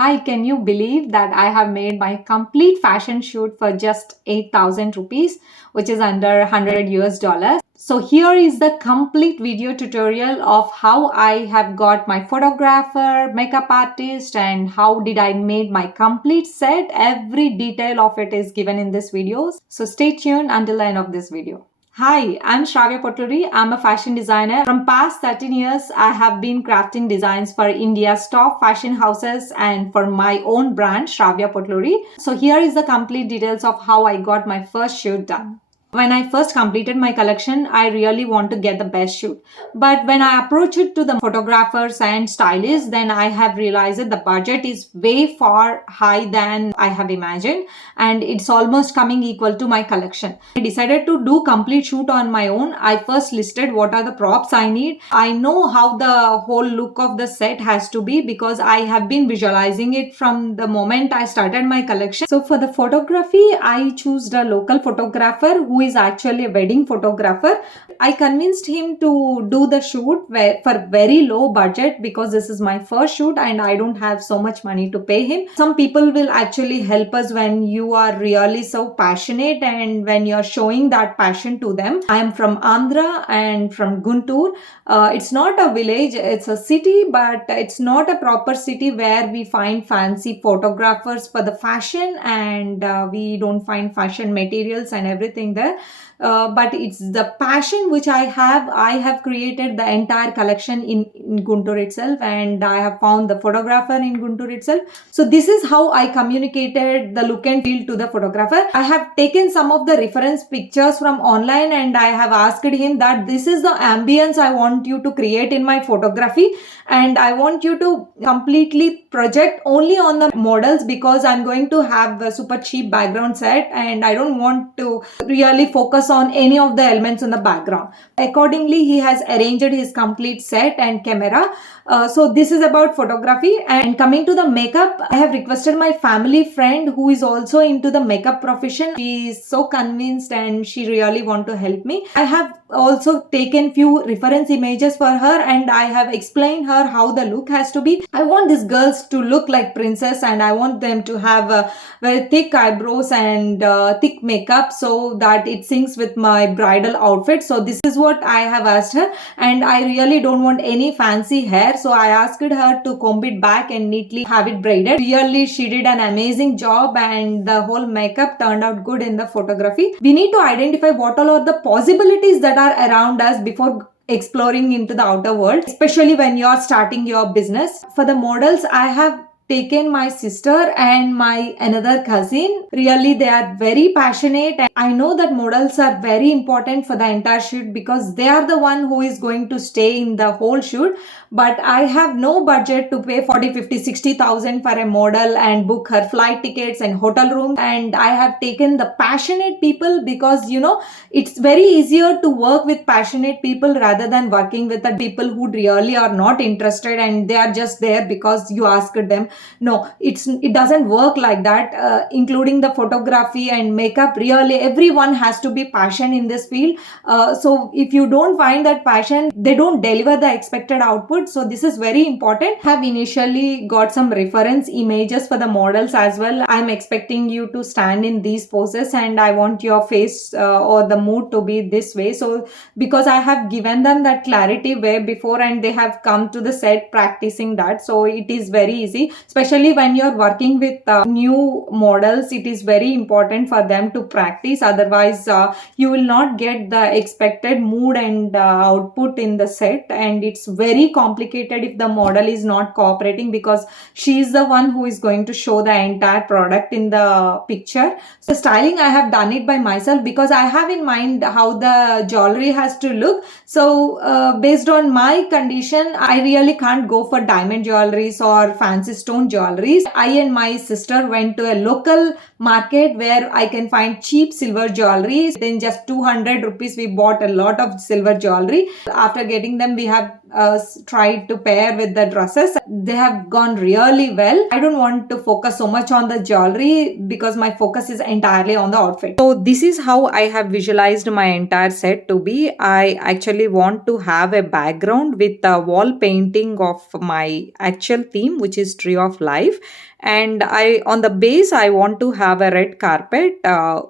Hi, can you believe that I have made my complete fashion shoot for just 8,000 rupees, which is under 100 US dollars? So here is the complete video tutorial of how I have got my photographer, makeup artist, and how did I made my complete set. Every detail of it is given in this video. So stay tuned until the end of this video. Hi, I'm Shravya Potluri. I'm a fashion designer. From past 13 years, I have been crafting designs for India's top fashion houses and for my own brand, Shravya Potluri. So here is the complete details of how I got my first shoot done. When I first completed my collection, I really want to get the best shoot. But when I approach it to the photographers and stylists, then I have realized that the budget is way far high than I have imagined, and it's almost coming equal to my collection. I decided to do complete shoot on my own. I first listed what are the props I need. I know how the whole look of the set has to be because I have been visualizing it from the moment I started my collection. So for the photography, I chose the local photographer who is actually a wedding photographer. I convinced him to do the shoot for very low budget because this is my first shoot and I don't have so much money to pay him. Some people will actually help us when you are really so passionate and when you're showing that passion to them. I am from Andhra and from Guntur. It's not a village, it's a city, but it's not a proper city where we find fancy photographers for the fashion, and we don't find fashion materials and everything there. But it's the passion which I have. I have created the entire collection in Guntur itself, and I have found the photographer in Guntur itself. So this is how I communicated the look and feel to the photographer. I have taken some of the reference pictures from online and I have asked him that this is the ambience I want you to create in my photography, and I want you to completely project only on the models because I'm going to have a super cheap background set and I don't want to really focus on any of the elements in the background. Accordingly, he has arranged his complete set and camera. So this is about photography. And coming to the makeup, I have requested my family friend who is also into the makeup profession. She is so convinced and she really want to help me. I have also taken few reference images for her and I have explained her how the look has to be. I want these girls to look like princess and I want them to have very thick eyebrows and thick makeup so that it syncs with my bridal outfit. So this is what I have asked her, and I really don't want any fancy hair, so I asked her to comb it back and neatly have it braided. Really, she did an amazing job and the whole makeup turned out good in the photography. We need to identify what all are the possibilities that are around us before exploring into the outer world, especially when you're starting your business. For the models, I have taken my sister and my another cousin. Really, they are very passionate, and I know that models are very important for the entire shoot because they are the one who is going to stay in the whole shoot. But I have no budget to pay 40, 50, 60,000 for a model and book her flight tickets and hotel room. And I have taken the passionate people because it's very easier to work with passionate people rather than working with the people who really are not interested and they are just there because you asked them. No, it doesn't work like that. Including the photography and makeup, really everyone has to be passionate in this field. So if you don't find that passion, they don't deliver the expected output. So this is very important. I have initially got some reference images for the models as well. I'm expecting you to stand in these poses and I want your face or the mood to be this way. So because I have given them that clarity way before and they have come to the set practicing that, so it is very easy. Especially when you're working with new models, it is very important for them to practice. Otherwise, you will not get the expected mood and output in the set, and it's very complicated if the model is not cooperating because she is the one who is going to show the entire product in the picture. So styling, I have done it by myself because I have in mind how the jewelry has to look. So based on my condition, I really can't go for diamond jewelries or fancy stone jewelries. I and my sister went to a local market where I can find cheap silver jewelry. Then just 200 rupees we bought a lot of silver jewelry. After getting them, we have tried to pair with the dresses. They have gone really well. I don't want to focus so much on the jewelry because my focus is entirely on the outfit. So this is how I have visualized my entire set to be. I actually want to have a background with a wall painting of my actual theme, which is Tree of Life, and I on the base I want to have a red carpet,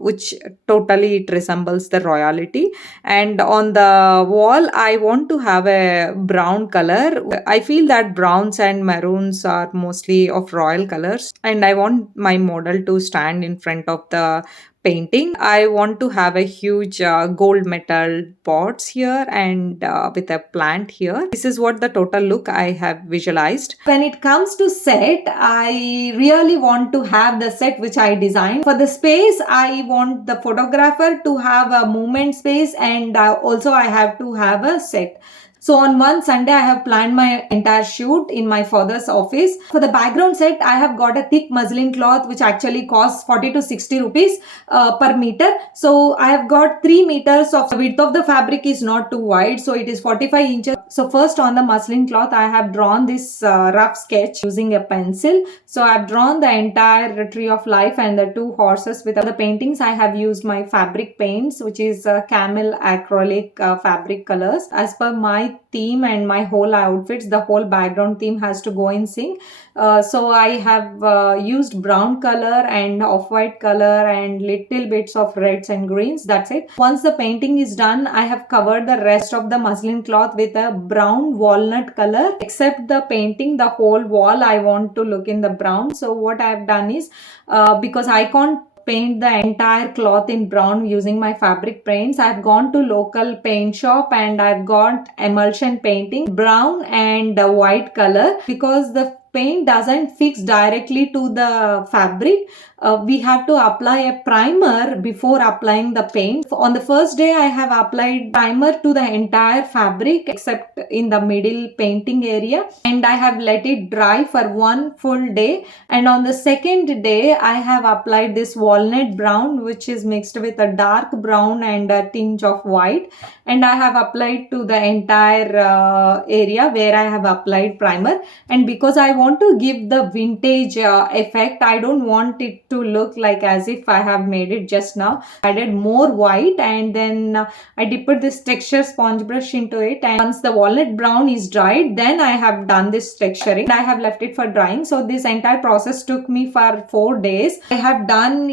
which totally it resembles the royalty. And on the wall I want to have a brown color. I feel that browns and maroons are mostly of royal colors, and I want my model to stand in front of the painting. I want to have a huge gold metal pots here, and with a plant here. This is what the total look I have visualized. When it comes to set, I really want to have the set which I designed. For the space, I want the photographer to have a movement space, and also I have to have a set. So on one Sunday, I have planned my entire shoot in my father's office. For the background set, I have got a thick muslin cloth which actually costs 40 to 60 rupees per meter. So I have got 3 meters of the width of the fabric is not too wide. So it is 45 inches. So first on the muslin cloth, I have drawn this rough sketch using a pencil. So I have drawn the entire tree of life and the 2 horses. With the paintings, I have used my fabric paints, which is camel acrylic fabric colors. As per my theme and my whole outfits, the whole background theme has to go in sync. So I have used brown color and off-white color and little bits of reds and greens. That's it. Once the painting is done, I have covered the rest of the muslin cloth with a brown walnut color. Except the painting, the whole wall I want to look in the brown. So what I have done is, because I can't paint the entire cloth in brown using my fabric paints, I've gone to local paint shop and I've got emulsion painting brown and white color. Because the paint doesn't fix directly to the fabric, we have to apply a primer before applying the paint. On the first day, I have applied primer to the entire fabric except in the middle painting area, and I have let it dry for 1 full day. And on the second day, I have applied this walnut brown, which is mixed with a dark brown and a tinge of white, and I have applied to the entire area where I have applied primer. And because I want to give the vintage effect, I don't want it to look like as if I have made it just now. I added more white, and then I dipped this texture sponge brush into it, and once the walnut brown is dried, then I have done this texturing. I have left it for drying. So this entire process took me for 4 days. I have done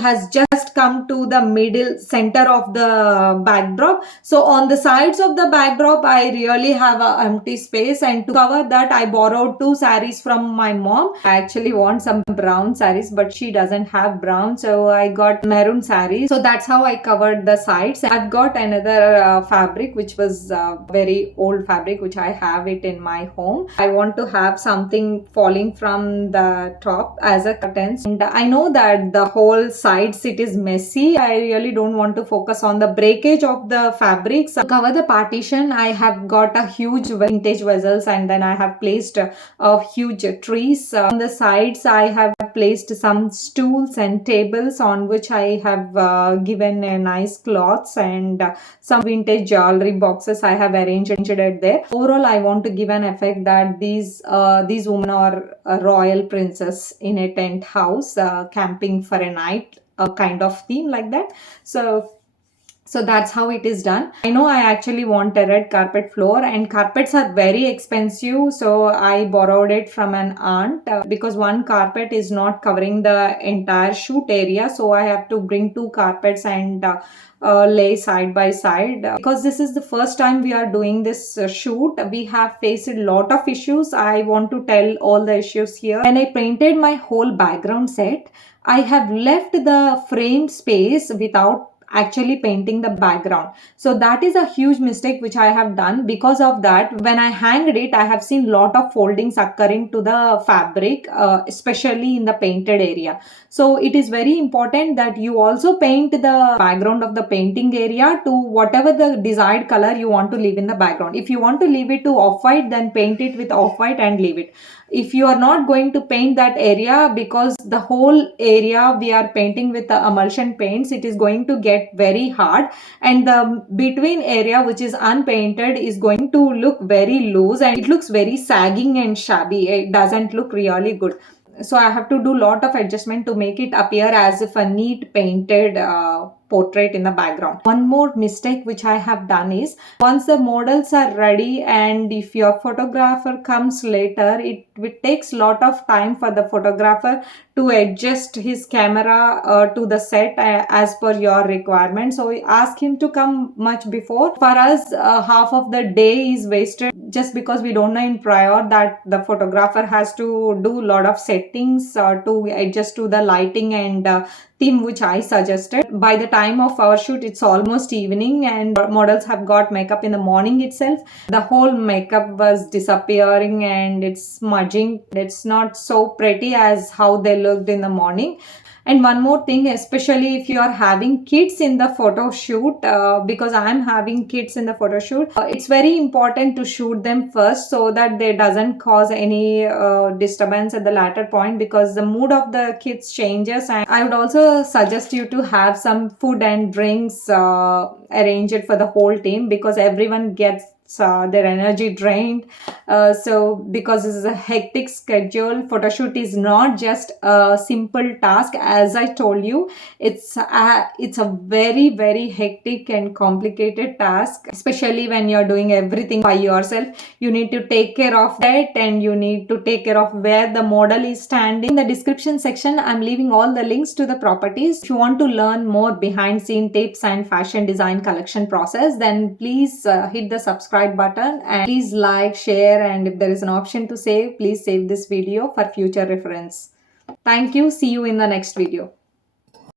has just come to the middle center of the backdrop. So on the sides of the backdrop, I really have an empty space, and to cover that, I borrowed 2 saris from my mom. I actually want some brown saris, but she doesn't have brown, so I got maroon saris. So that's how I covered the sides. I've got another fabric which was very old fabric, which I have it in my home. I want to have something falling from the top as a curtains, and I know that the whole sides it is messy. I really don't want to focus on the breakage of the fabrics. To cover the partition, I have got a huge vintage vessels, and then I have placed huge trees. On the sides, I have placed some stools and tables on which I have given a nice cloths, and some vintage jewelry boxes I have arranged it there. Overall, I want to give an effect that these women are a royal princess in a tent house, camping for a night, a kind of theme like that. So that's how it is done. I know I actually want a red carpet floor, and carpets are very expensive. So I borrowed it from an aunt because one carpet is not covering the entire shoot area. So I have to bring 2 carpets and lay side by side. Because this is the first time we are doing this shoot, we have faced a lot of issues. I want to tell all the issues here. When I painted my whole background set, I have left the frame space without actually painting the background. So that is a huge mistake which I have done. Because of that, when I hanged it, I have seen lot of foldings occurring to the fabric, especially in the painted area. So it is very important that you also paint the background of the painting area to whatever the desired color you want to leave in the background. If you want to leave it to off-white, then paint it with off-white and leave it. If you are not going to paint that area, because the whole area we are painting with the emulsion paints, it is going to get very hard, and the between area which is unpainted is going to look very loose, and it looks very sagging and shabby. It doesn't look really good. So I have to do lot of adjustment to make it appear as if a neat painted portrait in the background. One more mistake which I have done is, once the models are ready and if your photographer comes later, it it takes lot of time for the photographer to adjust his camera to the set as per your requirement. So we ask him to come much before. For us, half of the day is wasted just because we don't know in prior that the photographer has to do a lot of settings to adjust to the lighting and theme which I suggested. By the time of our shoot, it's almost evening and models have got makeup in the morning itself. The whole makeup was disappearing and it's smudging. It's not so pretty as how they looked in the morning. And one more thing, especially if you are having kids in the photo shoot, because I am having kids in the photo shoot, it's very important to shoot them first so that they doesn't cause any disturbance at the latter point, because the mood of the kids changes. And I would also suggest you to have some food and drinks arranged for the whole team, because everyone gets their energy drained. So because this is a hectic schedule, photoshoot is not just a simple task. As I told you, it's a very, very hectic and complicated task, especially when you're doing everything by yourself. You need to take care of that, and you need to take care of where the model is standing. In the description section, I'm leaving all the links to the properties. If you want to learn more behind scene tips and fashion design collection process, then please hit the subscribe button, and please like, share, and if there is an option to save, please save this video for future reference. Thank you. See you in the next video.